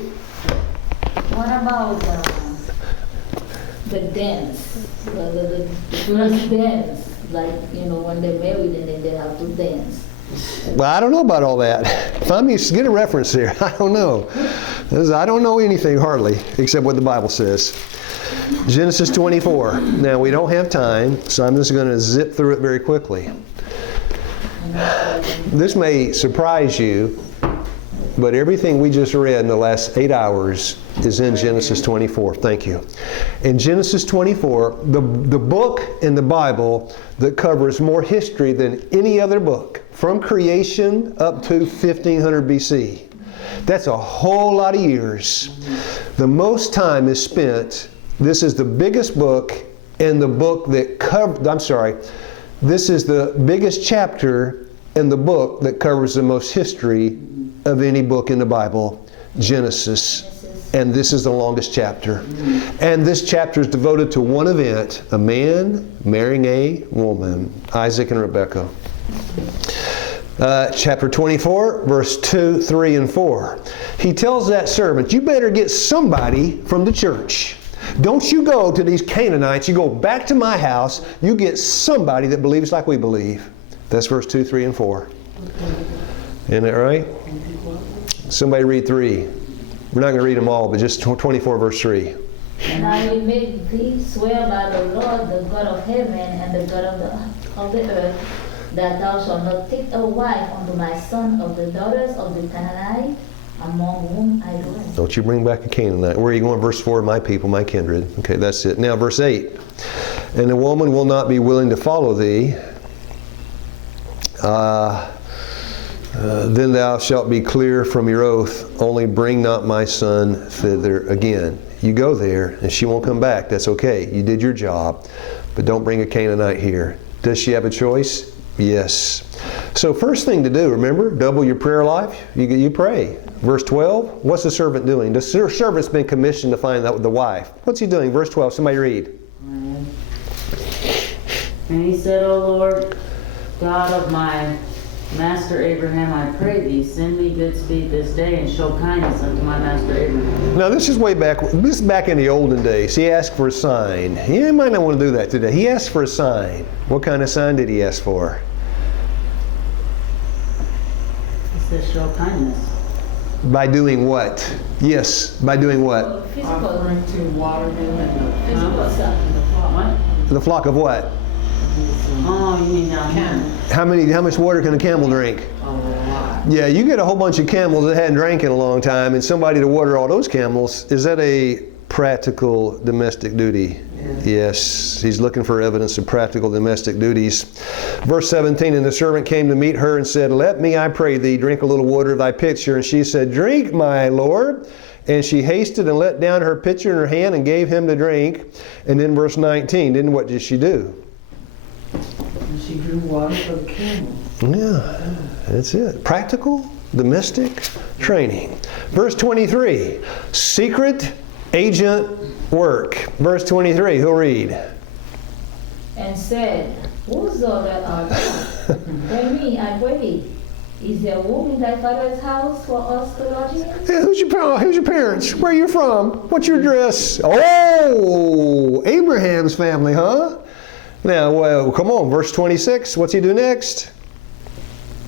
What about the dance? The first dance, like, when they're married and then they have to dance. Well, I don't know about all that. Find me, get a reference here. I don't know. I don't know anything hardly, except what the Bible says. Genesis 24. Now, we don't have time, so I'm just going to zip through it very quickly. This may surprise you, but everything we just read in the last 8 hours is in Genesis 24. Thank you. In Genesis 24, the book in the Bible that covers more history than any other book, from creation up to 1500 BC. That's a whole lot of years. The most time is spent, this is the biggest book, and the book that this is the biggest chapter in the book that covers the most history of any book in the Bible, Genesis. And this is the longest chapter. And this chapter is devoted to one event, a man marrying a woman, Isaac and Rebekah. Chapter 24, verse 2, 3, and 4. He tells that servant, you better get somebody from the church. Don't you go to these Canaanites. You go back to my house. You get somebody that believes like we believe. That's verse 2, 3, and 4. Isn't that right? Somebody read 3. We're not going to read them all, but just 24 verse 3. And I will make thee swear by the Lord, the God of heaven and the God of the earth, that thou shalt not take a wife unto my son of the daughters of the Canaanite, among whom I dwell. Don't you bring back a Canaanite. Where are you going? Verse 4, my people, my kindred. Okay, that's it. Now verse 8. And the woman will not be willing to follow thee. Then thou shalt be clear from your oath, only bring not my son thither again. You go there, and she won't come back. That's okay. You did your job, but don't bring a Canaanite here. Does she have a choice? Yes. So first thing to do, remember, double your prayer life. You pray. Verse 12, what's the servant doing? The servant's been commissioned to find out the wife. What's he doing? Verse 12, somebody read. And he said, O Lord, God of my Master Abraham, I pray thee, send me good speed this day, and show kindness unto my master Abraham. Now this is way back, this is back in the olden days. He asked for a sign. You might not want to do that today. He asked for a sign. What kind of sign did he ask for? He says, show kindness. By doing what? Yes, by doing what? Physical, Offering to water them and physical stuff. What? The flock of what? Oh, you mean down here? How much water can a camel drink? a lot. Yeah, you get a whole bunch of camels that hadn't drank in a long time, and somebody to water all those camels. Is that a practical domestic duty? Yes, he's looking for evidence of practical domestic duties. Verse 17, and the servant came to meet her and said, let me, I pray thee, drink a little water of thy pitcher. And she said, drink, my Lord. And she hasted and let down her pitcher in her hand and gave him to drink. And then verse 19, then what did she do? And she drew water for the camel. Yeah, that's it. Practical domestic training. Verse 23, secret agent work. Verse 23, who'll read? And said, whose daughter art thou? Tell me, I pray thee, is there room in thy father's house for us to lodge in? Yeah, who's your parents? Where are you from? What's your address? Oh, Abraham's family, huh? Now, well, come on, verse 26, what's he do next?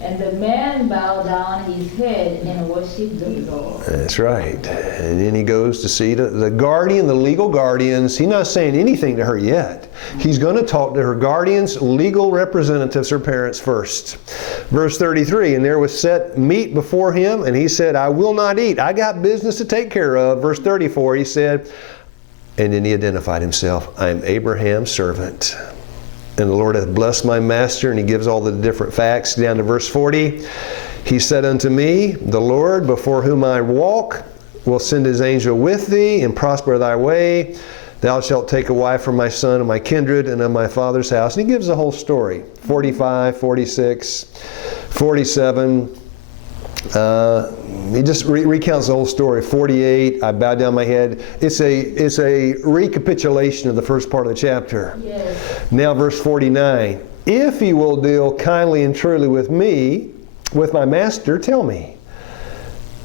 And the man bowed down his head and worshiped the Lord. That's right. And then he goes to see the guardian, the legal guardians. He's not saying anything to her yet. He's going to talk to her guardians, legal representatives, her parents first. Verse 33, and there was set meat before him, and he said, I will not eat. I got business to take care of. Verse 34, he said, and then he identified himself, I am Abraham's servant. And the Lord hath blessed my master, and he gives all the different facts down to verse 40. He said unto me, the Lord before whom I walk will send his angel with thee and prosper thy way. Thou shalt take a wife for my son and my kindred and of my father's house. And he gives the whole story. 45, 46, 47. He just recounts the whole story. 48, I bow down my head. It's a recapitulation of the first part of the chapter. Yes. Now verse 49, if he will deal kindly and truly with me, with my master, tell me.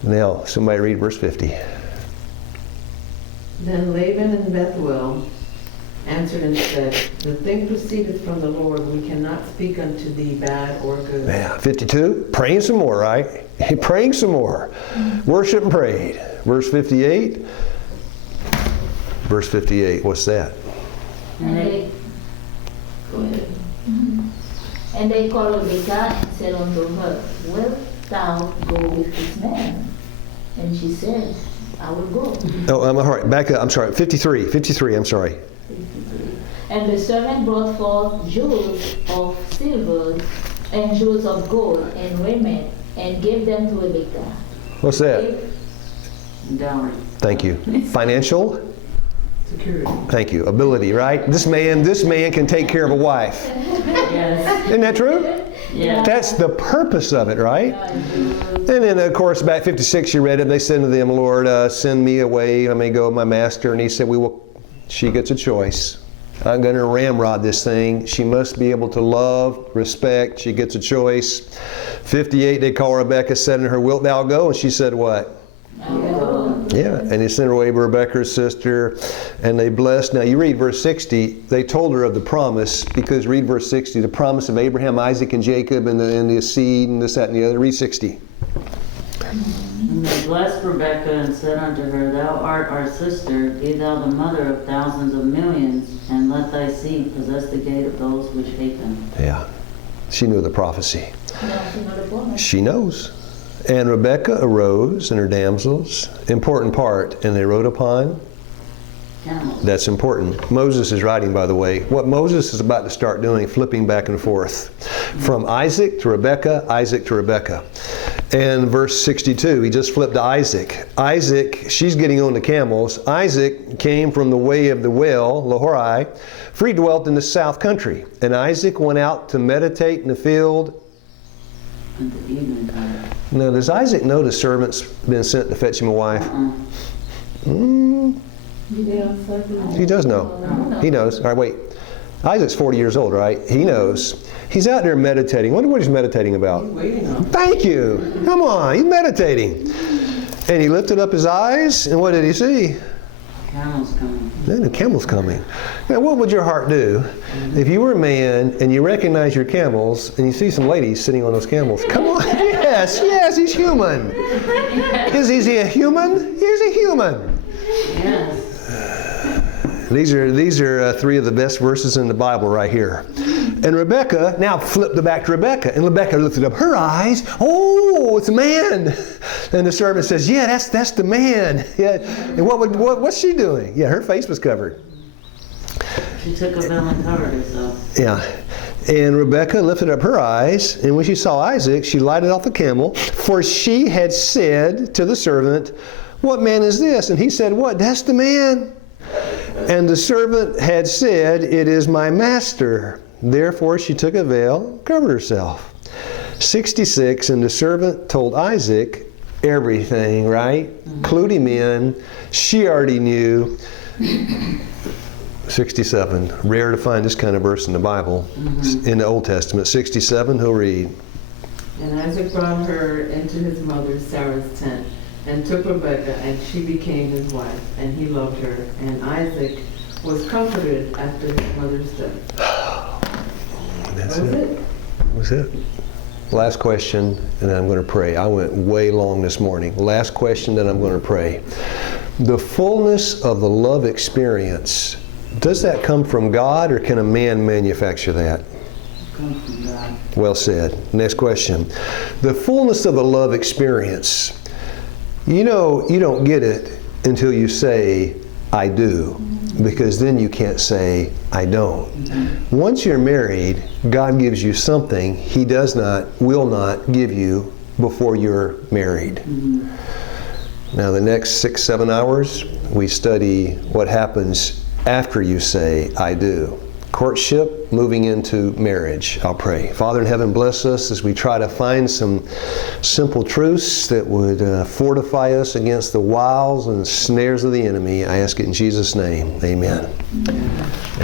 Now somebody read verse 50. Then Laban and Bethuel answered and said, the thing proceedeth from the Lord. We cannot speak unto thee bad or good. Yeah, 52, praying some more, right? Praying some more. Worship and prayed. Verse 58. Verse 58, what's that? And they, go ahead. And they called Rebekah and said unto her, wilt thou go with this man? And she said, I will go. Oh, I'm all right. Back up. I'm sorry. 53. I'm sorry. 53. And the servant brought forth jewels of silver and jewels of gold and raiment and gave them to Rebekah. What's that? Dowry. Thank you. Financial? Security. Thank you. Ability, right? This man can take care of a wife. Yes. Isn't that true? Yeah. That's the purpose of it, right? And then, of course, back 56, you read it. They said to them, Lord, send me away. I may go with my master. And he said, she gets a choice. I'm going to ramrod this thing. She must be able to love, respect. She gets a choice. 58, they call Rebekah, said to her, wilt thou go? And she said what? Yeah, and he sent her away to Rebekah, her sister, and they blessed. Now you read verse 60, they told her of the promise, because read verse 60, the promise of Abraham, Isaac, and Jacob, and the seed, and this, that, and the other. Read 60. And they blessed Rebekah and said unto her, thou art our sister, be thou the mother of thousands of millions, and let thy seed possess the gate of those which hate them. Yeah, she knew the prophecy. No, she not a woman. She knows. And Rebekah arose and her damsels, important part, and they rode upon. Camels. That's important. Moses is writing, by the way. What Moses is about to start doing, flipping back and forth. From Isaac to Rebekah, Isaac to Rebekah. And verse 62, he just flipped to Isaac. Isaac, she's getting on the camels. Isaac came from the way of the well, Lahorai, for he dwelt in the south country. And Isaac went out to meditate in the field. At the evening time. Now, does Isaac know the servant's been sent to fetch him a wife? He does know. He knows. All right, wait. Isaac's 40 years old, right? He knows. He's out there meditating. Wonder what he's meditating about. He's waiting on. Thank you. Come on, he's meditating. And he lifted up his eyes, and what did he see? Camel's coming. Then the camel's coming. Now, what would your heart do if you were a man and you recognize your camels and you see some ladies sitting on those camels? Come on, yes, he's human. Is he a human? He's a human. Yes. These are three of the best verses in the Bible right here. And Rebekah, now flip back to Rebekah, and Rebekah lifted up her eyes. Oh, it's a man. And the servant says, yeah, that's the man. Yeah. And what's she doing? Yeah, her face was covered. She took a veil and covered herself. Yeah. And Rebekah lifted up her eyes, and when she saw Isaac, she lighted off the camel, for she had said to the servant, what man is this? And he said, what? That's the man. And the servant had said, it is my master. Therefore she took a veil, covered herself. 66, and the servant told Isaac everything, right? Clued him in. She already knew. 67, rare to find this kind of verse in the Bible, in the Old Testament. 67, who'll read? And Isaac brought her into his mother Sarah's tent, and took Rebekah, and she became his wife, and he loved her. And Isaac was comforted after his mother's death. That's it. Was it? Last question, and then I'm going to pray. I went way long this morning. Last question, then I'm going to pray. The fullness of the love experience, does that come from God, or can a man manufacture that? Comes from God. Well said. Next question. The fullness of the love experience. You know, you don't get it until you say, I do, because then you can't say, I don't. Once you're married, God gives you something He will not give you before you're married. Now, the next 6-7 hours, we study what happens after you say, I do. Courtship, moving into marriage. I'll pray. Father in heaven, bless us as we try to find some simple truths that would fortify us against the wiles and snares of the enemy. I ask it in Jesus' name. Amen.